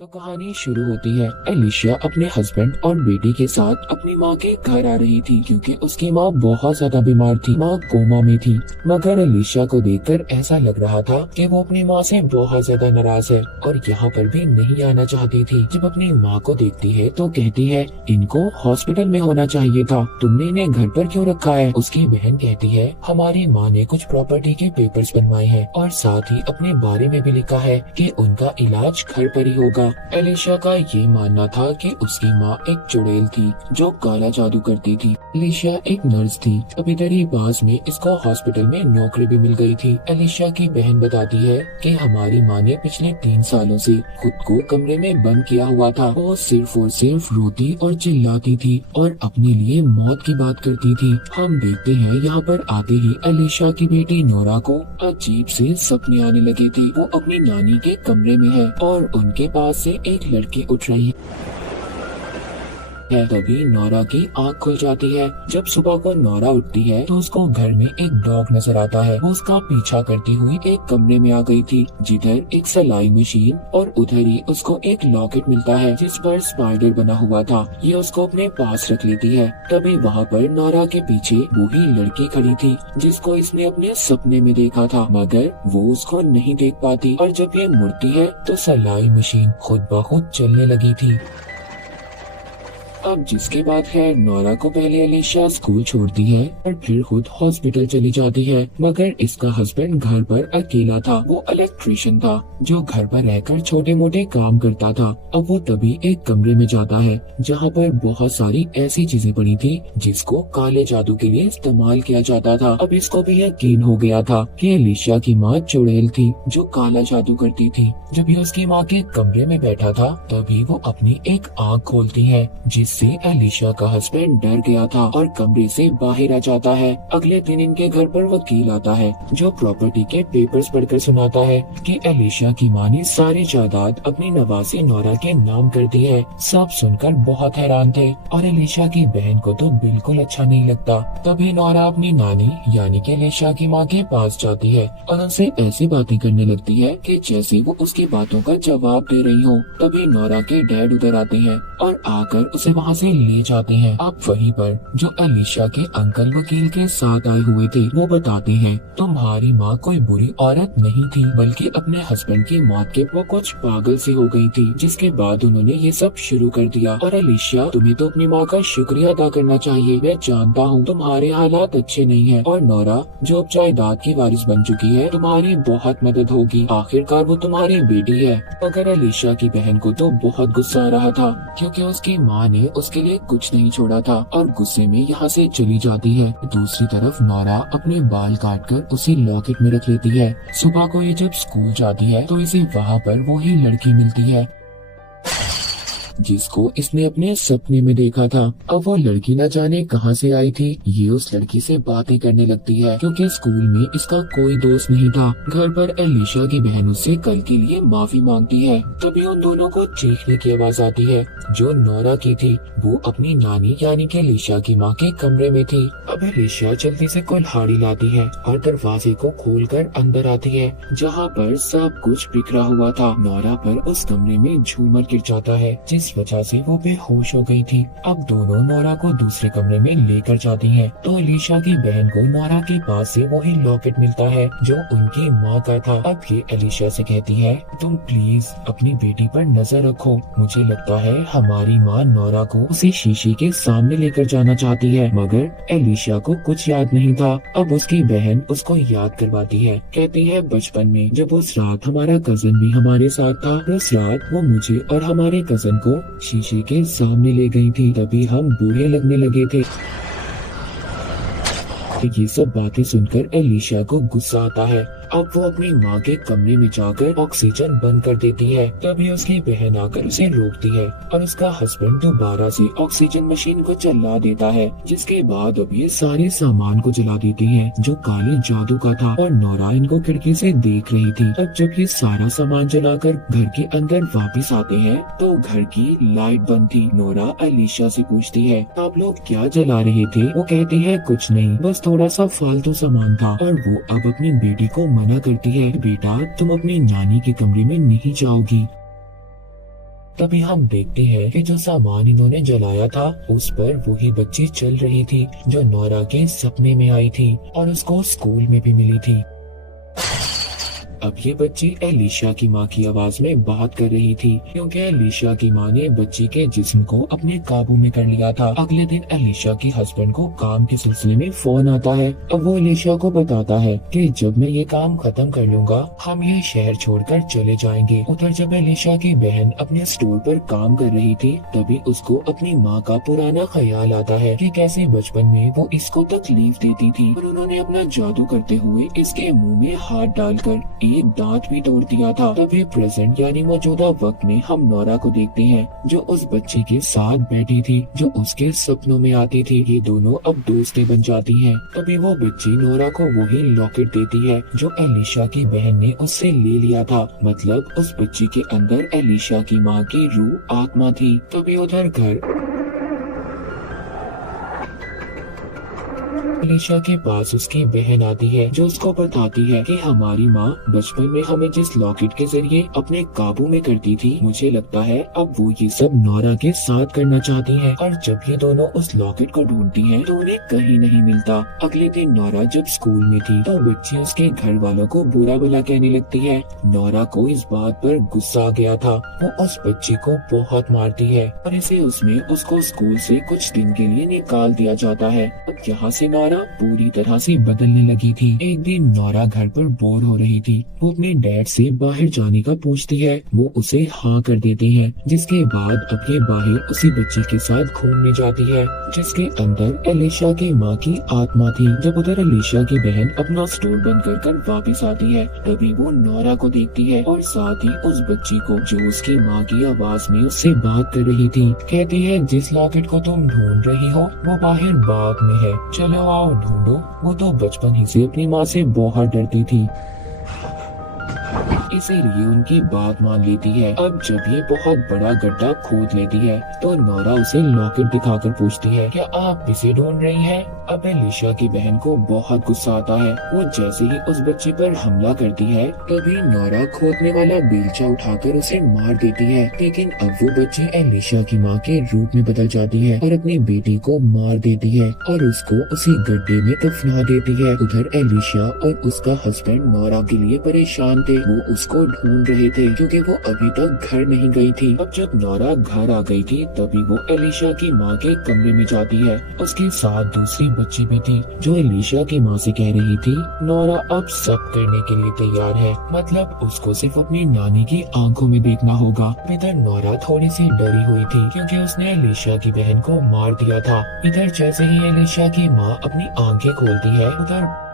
तो कहानी शुरू होती है। एलिशिया अपने हस्बैंड और बेटी के साथ अपनी माँ के घर आ रही थी क्योंकि उसकी माँ बहुत ज्यादा बीमार थी। माँ कोमा में थी, मगर एलिशिया को देखकर ऐसा लग रहा था कि वो अपनी माँ से बहुत ज्यादा नाराज है और यहाँ पर भी नहीं आना चाहती थी। जब अपनी माँ को देखती है तो कहती है, इनको हॉस्पिटल में होना चाहिए था, तुमने इन्हें घर पर क्यों रखा है। उसकी बहन कहती है, हमारी माँ ने कुछ प्रॉपर्टी के पेपर्स बनवाए हैं और साथ ही अपने बारे में भी लिखा है कि उनका इलाज घर पर ही होगा। एलिशिया का ये मानना था कि उसकी माँ एक चुड़ैल थी जो काला जादू करती थी। एलिशिया एक नर्स थी। अभी इधर ही पास में इसको हॉस्पिटल में नौकरी भी मिल गई थी। एलिशिया की बहन बताती है कि हमारी माँ ने पिछले 3 सालों से खुद को कमरे में बंद किया हुआ था। वो सिर्फ और सिर्फ रोती और चिल्लाती थी और अपने लिए मौत की बात करती थी। हम देखते हैं यहाँ पर आते ही एलिशिया की बेटी नोरा को अजीब से सपने आने लगे थे। वो अपनी नानी के कमरे में है और उनके पास से एक लड़की उठ रही है। तभी नोरा की आँख खुल जाती है। जब सुबह को नोरा उठती है तो उसको घर में एक डॉग नजर आता है। वो उसका पीछा करती हुई एक कमरे में आ गई थी जिधर एक सिलाई मशीन और उधर ही उसको एक लॉकेट मिलता है जिस पर स्पाइडर बना हुआ था। ये उसको अपने पास रख लेती है। तभी वहाँ पर नोरा के पीछे वही लड़की खड़ी थी जिसको इसने अपने सपने में देखा था, मगर वो उसको नहीं देख पाती। और जब ये मुड़ती है तो सिलाई मशीन खुद ब खुद चलने लगी थी। अब जिसके बाद है, नोरा को पहले एलिशिया स्कूल छोड़ती है और फिर खुद हॉस्पिटल चली जाती है, मगर इसका हस्बैंड घर पर अकेला था। वो इलेक्ट्रिशियन था जो घर पर रहकर छोटे मोटे काम करता था। अब वो तभी एक कमरे में जाता है जहाँ पर बहुत सारी ऐसी चीजें पड़ी थी जिसको काले जादू के लिए इस्तेमाल किया जाता था। अब इसको भी यकीन हो गया था कि एलिशिया की माँ चुड़ैल थी जो काला जादू करती थी। जब ये उसकी माँ के कमरे में बैठा था तभी वो अपनी एक आँख खोलती है जिससे एलिशिया का हस्बैंड डर गया था और कमरे से बाहर आ जाता है। अगले दिन इनके घर पर वकील आता है जो प्रॉपर्टी के पेपर्स पढ़कर सुनाता है कि एलिशिया की माँ ने सारी जायदाद अपनी नवासी नोरा के नाम कर दी है। सब सुनकर बहुत हैरान थे और एलिशिया की बहन को तो बिल्कुल अच्छा नहीं लगता। तभी नोरा अपनी नानी यानी कि एलिशिया की माँ के पास जाती है और उनसे ऐसी बातें करने लगती है कि जैसे वो उसकी बातों का जवाब दे रही हो। तभी नोरा के डैड उधर आते हैं और आकर उसे वहाँ से ले जाते हैं। अब वहीं पर जो एलिशिया के अंकल वकील के साथ आए हुए थे वो बताते हैं, तुम्हारी माँ कोई बुरी औरत नहीं थी बल्कि अपने हस्बैंड की मौत के वो कुछ पागल सी हो गई थी, जिसके बाद उन्होंने ये सब शुरू कर दिया। और एलिशिया, तुम्हें तो अपनी माँ का शुक्रिया अदा करना चाहिए। मैं जानता हूँ तुम्हारे हालात अच्छे नहीं है और नोरा जो अब जायदाद की वारिस बन चुकी है तुम्हारी बहुत मदद होगी। आखिरकार वो तुम्हारी बेटी है। मगर एलिशिया की बहन को तो बहुत गुस्सा आ रहा था क्योंकि उसकी माँ ने उसके लिए कुछ नहीं छोड़ा था और गुस्से में यहाँ से चली जाती है। दूसरी तरफ नोरा अपने बाल काटकर उसे लॉकेट में रख लेती है। सुबह को ये जब स्कूल जाती है तो इसे वहाँ पर वही लड़की मिलती है जिसको इसने अपने सपने में देखा था। अब वो लड़की न जाने कहां से आई थी। ये उस लड़की से बातें करने लगती है क्योंकि स्कूल में इसका कोई दोस्त नहीं था। घर पर एलिशिया की बहन उससे कल के लिए माफी मांगती है। तभी उन दोनों को चीखने की आवाज आती है जो नोरा की थी। वो अपनी नानी यानी कि एलिशिया की माँ के कमरे में थी। अब एलिशिया जल्दी से कुल्हाड़ी लाती है और दरवाजे को खोलकर अंदर आती है जहाँ पर सब कुछ बिखरा हुआ था। नोरा पर उस कमरे में झूमर गिर जाता है जिस वजह से वो बेहोश हो गई थी। अब दोनों नोरा को दूसरे कमरे में लेकर जाती हैं। तो एलिशिया की बहन को नोरा के पास से वही लॉकेट मिलता है जो उनकी माँ का था। अब ये एलिशिया से कहती है, तुम प्लीज अपनी बेटी पर नजर रखो। मुझे लगता है हमारी माँ नोरा को उसी शीशे के सामने लेकर जाना चाहती है। मगर एलिशिया को कुछ याद नहीं था। अब उसकी बहन उसको याद करवाती है। कहती है, बचपन में जब उस रात हमारा कजन भी हमारे साथ था, उस रात वो मुझे और हमारे कजन को शीशे के सामने ले गई थी, तभी हम बूढ़े लगने लगे थे। ये सब बातें सुनकर एलिशिया को गुस्सा आता है। अब वो अपनी माँ के कमरे में जाकर ऑक्सीजन बंद कर देती है। तभी उसकी बहन आकर उसे रोकती है और उसका हस्बैंड दोबारा से ऑक्सीजन मशीन को चला देता है, जिसके बाद अब ये सारे सामान को जला देती है जो काले जादू का था। और नोरा इनको खिड़की से देख रही थी। अब जब ये सारा सामान जलाकर घर के अंदर वापस आते हैं तो घर की लाइट बंद थी। नोरा एलिशिया से पूछती है, आप लोग क्या जला रहे थे? वो कहती है, कुछ नहीं, बस थोड़ा सा फालतू सामान था। और वो अब अपनी बेटी को मना करती है, बेटा तुम अपनी नानी के कमरे में नहीं जाओगी। तभी हम देखते हैं कि जो सामान इन्होंने जलाया था उस पर वही बच्ची चल रही थी जो नोरा के सपने में आई थी और उसको स्कूल में भी मिली थी। अब ये बच्ची एलिशा की माँ की आवाज में बात कर रही थी क्योंकि एलिशा की माँ ने बच्ची के जिस्म को अपने काबू में कर लिया था। अगले दिन एलिशा के हस्बैंड को काम के सिलसिले में फोन आता है। अब वो एलिशा को बताता है कि जब मैं ये काम खत्म कर लूंगा हम ये शहर छोड़कर चले जाएंगे। उधर जब एलिशा की बहन अपने स्टोर पर काम कर रही थी तभी उसको अपनी माँ का पुराना ख्याल आता है कि कैसे बचपन में वो इसको तकलीफ देती थी और उन्होंने अपना जादू करते हुए इसके मुंह में हाथ डालकर एक दांत भी तोड़ दिया था। तभी प्रेजेंट यानी मौजूदा वक्त में हम नोरा को देखते हैं जो उस बच्ची के साथ बैठी थी जो उसके सपनों में आती थी। ये दोनों अब दोस्तें बन जाती हैं। तभी वो बच्ची नोरा को वही लॉकेट देती है जो एलिशा की बहन ने उससे ले लिया था। मतलब उस बच्ची के अंदर एलिशा की माँ की रूह आत्मा थी। तभी उधर घर एलिशा के पास उसकी बहन आती है जो उसको बताती है कि हमारी माँ बचपन में हमें जिस लॉकेट के जरिए अपने काबू में करती थी मुझे लगता है अब वो ये सब नोरा के साथ करना चाहती है। और जब ये दोनों उस लॉकेट को ढूंढती हैं तो उन्हें कहीं नहीं मिलता। अगले दिन नोरा जब स्कूल में थी तो बच्ची उसके घर वालों को बुरा भला कहने लगती है। नोरा को इस बात पर गुस्सा आ गया था। वो उस बच्ची को बहुत मारती है और इसे उसमें उसको स्कूल से कुछ दिन के लिए निकाल दिया जाता है। अब यहाँ से नोरा पूरी तरह से बदलने लगी थी। एक दिन नोरा घर पर बोर हो रही थी। वो अपने डैड से बाहर जाने का पूछती है। वो उसे हाँ कर देते हैं जिसके बाद अब ये बाहर उसी बच्ची के साथ घूमने जाती है जिसके अंदर एलिशा की माँ की आत्मा थी। जब उधर एलिशा की बहन अपना स्टोर बंद कर वापस आती है तभी वो नोरा को देखती है और साथ ही उस बच्ची को जो उसकी माँ की आवाज में उससे बात कर रही थी। कहती है जिस लॉकेट को तुम ढूंढ रही हो वो बाहर बाग में है, चलो आओ ढूंढो। वो तो बचपन ही से अपनी माँ से बहुत डरती थी इसीलिए उनकी बात मान लेती है। अब जब ये बहुत बड़ा गड्ढा खोद लेती है तो नोरा उसे लॉकेट दिखाकर पूछती है क्या आप इसे ढूंढ रही हैं? अब एलिशा की बहन को बहुत गुस्सा आता है। वो जैसे ही उस बच्ची पर हमला करती है तभी नोरा खोदने वाला बेलचा उठाकर उसे मार देती है। लेकिन अब वो बच्ची एलिशा की माँ के रूप में बदल जाती है और अपनी बेटी को मार देती है और उसको उसी गड्ढे में दफना देती है। उधर एलिशा और उसका हस्बैंड नोरा के लिए परेशान थे। वो उसको ढूंढ रहे थे क्योंकि वो अभी तक घर नहीं गई थी। अब जब नोरा घर आ गई थी तभी वो एलिशा की माँ के कमरे में जाती है। उसके साथ दूसरी बच्ची भी थी जो एलिशा की माँ से कह रही थी नोरा अब सब करने के लिए तैयार है, मतलब उसको सिर्फ अपनी नानी की आंखों में देखना होगा। इधर नोरा थोड़ी सी डरी हुई थी क्योंकि उसने एलिशा की बहन को मार दिया था। इधर जैसे ही एलिशा की माँ अपनी आंखें खोलती है उधर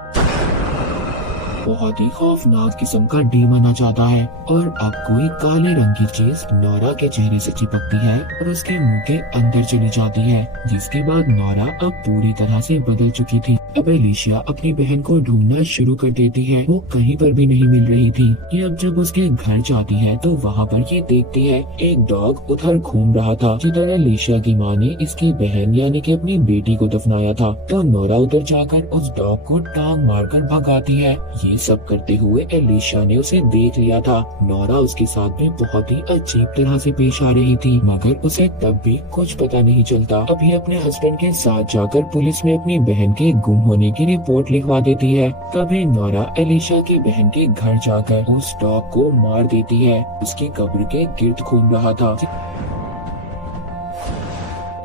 बहुत ही खौफनाक किस्म का डीमन आ जाता है और अब कोई काले रंग की चीज नोरा के चेहरे से चिपकती है और उसके मुंह के अंदर चली जाती है जिसके बाद नोरा अब पूरी तरह से बदल चुकी थी। अब एलिशा अपनी बहन को ढूंढना शुरू कर देती है। वो कहीं पर भी नहीं मिल रही थी। ये अब जब उसके घर जाती है तो वहाँ पर ये देखती है एक डॉग उधर घूम रहा था जिधर एलिशा की माँ ने इसकी बहन यानी कि अपनी बेटी को दफनाया था। तो नोरा उधर जाकर उस डॉग को टांग मारकर भगाती है। ये सब करते हुए एलिशा ने उसे देख लिया था। नोरा उसके साथ में बहुत ही अजीब तरह से पेश आ रही थी मगर उसे तब भी कुछ पता नहीं चलता। अब ये अपने हस्बैंड के साथ जाकर पुलिस में अपनी बहन के गुम होने की रिपोर्ट लिखवा देती है। तभी नोरा एलिशा की बहन के घर जाकर उस डॉग को मार देती है। उसकी कब्र के गिर्द घूम रहा था।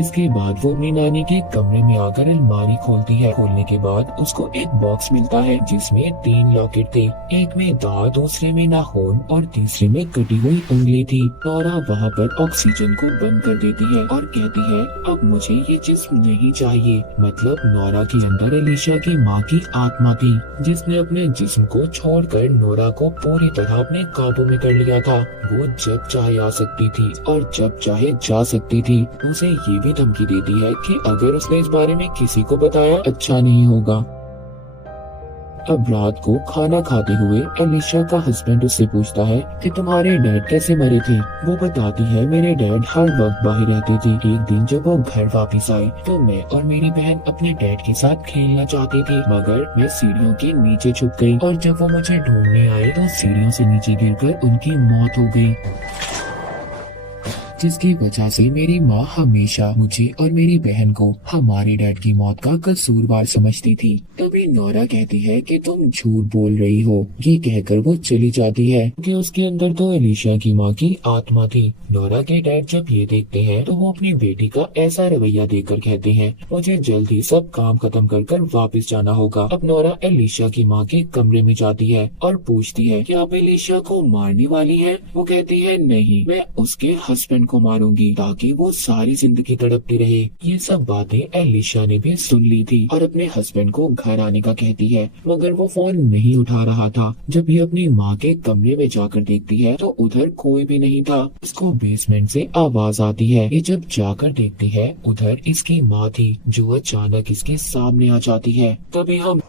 इसके बाद वो अपनी नानी के कमरे में आकर अलमारी खोलती है। खोलने के बाद उसको एक बॉक्स मिलता है जिसमें 3 लॉकेट थे। एक में दांत, दूसरे में नाखून और तीसरे में कटी हुई उंगली थी। नोरा वहाँ पर ऑक्सीजन को बंद कर देती है और कहती है अब मुझे ये जिस्म नहीं चाहिए। मतलब नोरा के अंदर एलिशा की माँ की आत्मा थी जिसने अपने जिस्म को छोड़कर नोरा को पूरी तरह अपने काबू में कर लिया था। वो जब चाहे आ सकती थी और जब चाहे जा सकती थी। उसे ये भी धमकी देती है कि अगर उसने इस बारे में किसी को बताया अच्छा नहीं होगा। अब रात को खाना खाते हुए एलिशा का हस्बैंड उससे पूछता है कि तुम्हारे डैड कैसे मरे थे। वो बताती है मेरे डैड हर वक्त बाहर रहते थे। एक दिन जब वो घर वापस आई तो मैं और मेरी बहन अपने डैड के साथ खेलना चाहती थी मगर मैं सीढ़ियों के नीचे छुप गई और जब वो मुझे ढूंढने आए तो सीढ़ियों से नीचे गिरकर उनकी मौत हो गई। जिसकी वजह से मेरी माँ हमेशा मुझे और मेरी बहन को हमारे डैड की मौत का कसूरवार समझती थी। तभी नोरा कहती है कि तुम झूठ बोल रही हो। ये कहकर वो चली जाती है कि उसके अंदर तो एलिशा की माँ की आत्मा थी। नोरा के डैड जब ये देखते हैं तो वो अपनी बेटी का ऐसा रवैया देखकर कहते हैं मुझे जल्दी सब काम खत्म कर वापस जाना होगा। अब नोरा एलिशा की माँ के कमरे में जाती है और पूछती है कि आप एलिशा को मारने वाली है। वो कहती है नहीं, मैं उसके हस्बैंड को मारूंगी ताकि वो सारी जिंदगी तड़पती रहे। ये सब बातें एलिशा ने भी सुन ली थी और अपने हस्बैंड को घर आने का कहती है, मगर वो फोन नहीं उठा रहा था। जब ये अपनी माँ के कमरे में जाकर देखती है तो उधर कोई भी नहीं था। इसको बेसमेंट से आवाज आती है। ये जब जाकर देखती है उधर इसकी माँ थी जो अचानक इसके सामने आ जाती है। तभी हम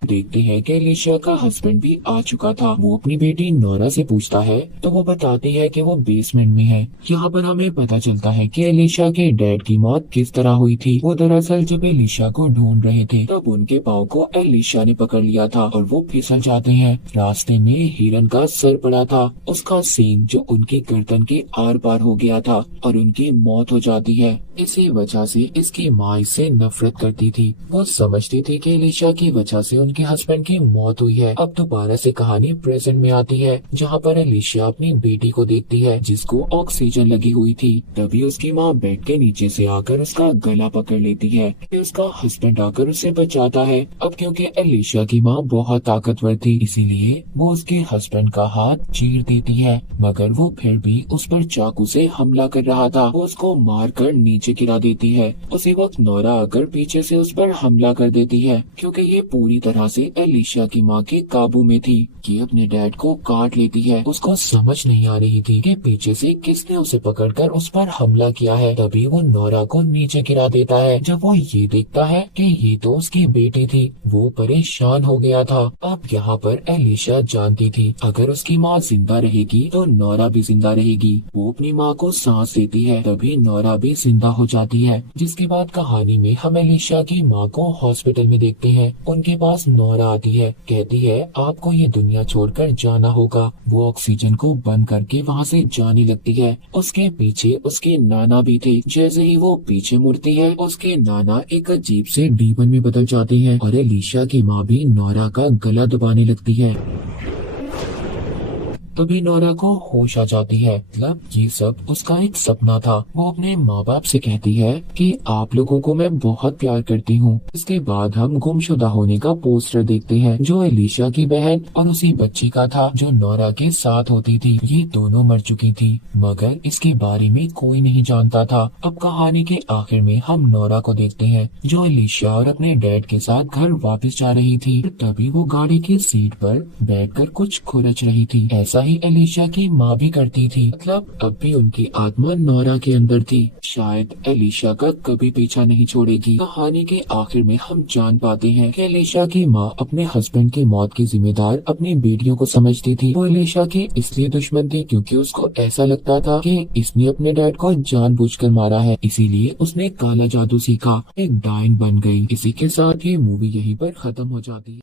देखते हैं कि एलिशा का हस्बैंड भी आ चुका था। वो अपनी बेटी नोरा से पूछता है तो वो बताती है कि वो बेसमेंट में है। यहाँ पर हमें पता चलता है कि एलिशा के डैड की मौत किस तरह हुई थी। वो दरअसल जब एलिशा को ढूंढ रहे थे तब उनके पाँव को एलिशा ने पकड़ लिया था और वो फिसल जाते हैं। रास्ते में हिरन का सर पड़ा था, उसका सींग जो उनकी गर्दन के आर पार हो गया था और उनकी मौत हो जाती है। इसी वजह से इसकी माँ इससे नफरत करती थी। वो समझती थी कि एलिशा की वजह से उनके हस्बैंड की मौत हुई है। अब दोबारा से कहानी प्रेजेंट में आती है जहाँ पर एलिशा अपनी बेटी को देखती है जिसको ऑक्सीजन लगी हुई थी। तभी उसकी माँ बेड के नीचे से आकर उसका गला पकड़ लेती है। फिर उसका हस्बैंड आकर उसे बचाता है। अब क्योंकि एलिशा की माँ बहुत ताकतवर थी इसीलिए वो उसके हस्बैंड का हाथ चीर देती है, मगर वो फिर भी उस पर चाकू से हमला कर रहा था। वो उसको मार कर नीचे गिरा देती है। उसी वक्त नोरा आकर पीछे से उस पर हमला कर देती है। क्योंकि ये पूरी तरह से एलिशा की माँ के काबू में थी। ये अपने डैड को काट लेती है। उसको समझ नहीं आ रही थी कि पीछे से किसने उसे पकड़कर उस पर हमला किया है। तभी वो नोरा को नीचे गिरा देता है। जब वो ये देखता है कि ये तो उसकी बेटी थी, वो परेशान हो गया था। अब यहाँ पर एलिशा जानती थी अगर उसकी माँ जिंदा रहेगी तो नोरा भी जिंदा रहेगी। वो अपनी माँ को सांस देती है, तभी नोरा भी जिंदा हो जाती है। जिसके बाद कहानी में हम एलिशा की माँ को हॉस्पिटल में देखते हैं। उनके पास नोरा आती है, कहती है आपको ये दुनिया छोड़कर जाना होगा। वो ऑक्सीजन को बंद करके वहाँ से जाने लगती है। उसके पीछे उसके नाना भी थे। जैसे ही वो पीछे मुड़ती है उसके नाना एक अजीब से डीमन में बदल जाते हैं और एलिशा की माँ भी नोरा का गला दबाने लगती है। तभी नोरा को होश आ जाती है। मतलब ये सब उसका एक सपना था। वो अपने माँ बाप से कहती है कि आप लोगों को मैं बहुत प्यार करती हूँ। इसके बाद हम गुमशुदा होने का पोस्टर देखते हैं जो एलिशा की बहन और उसी बच्ची का था जो नोरा के साथ होती थी। ये दोनों मर चुकी थी मगर इसके बारे में कोई नहीं जानता था। अब कहानी के आखिर में हम नोरा को देखते हैं जो एलिशा और अपने डैड के साथ घर वापस जा रही थी। तभी वो गाड़ी की सीट पर बैठकर कुछ खुरच रही थी। ऐसा ही एलिशा की माँ भी करती थी। मतलब अब भी उनकी आत्मा नोरा के अंदर थी। शायद एलिशा का कभी पीछा नहीं छोड़ेगी। कहानी के आखिर में हम जान पाते हैं कि एलिशा की माँ अपने हस्बैंड की मौत की जिम्मेदार अपनी बेटियों को समझती थी। वो एलिशा की इसलिए दुश्मन थी क्योंकि उसको ऐसा लगता था कि इसने अपने डैड को जानबूझकर मारा है, इसीलिए उसने काला जादू सीखा, एक डायन बन गई। इसी के साथ ये मूवी यहीं पर खत्म हो जाती है।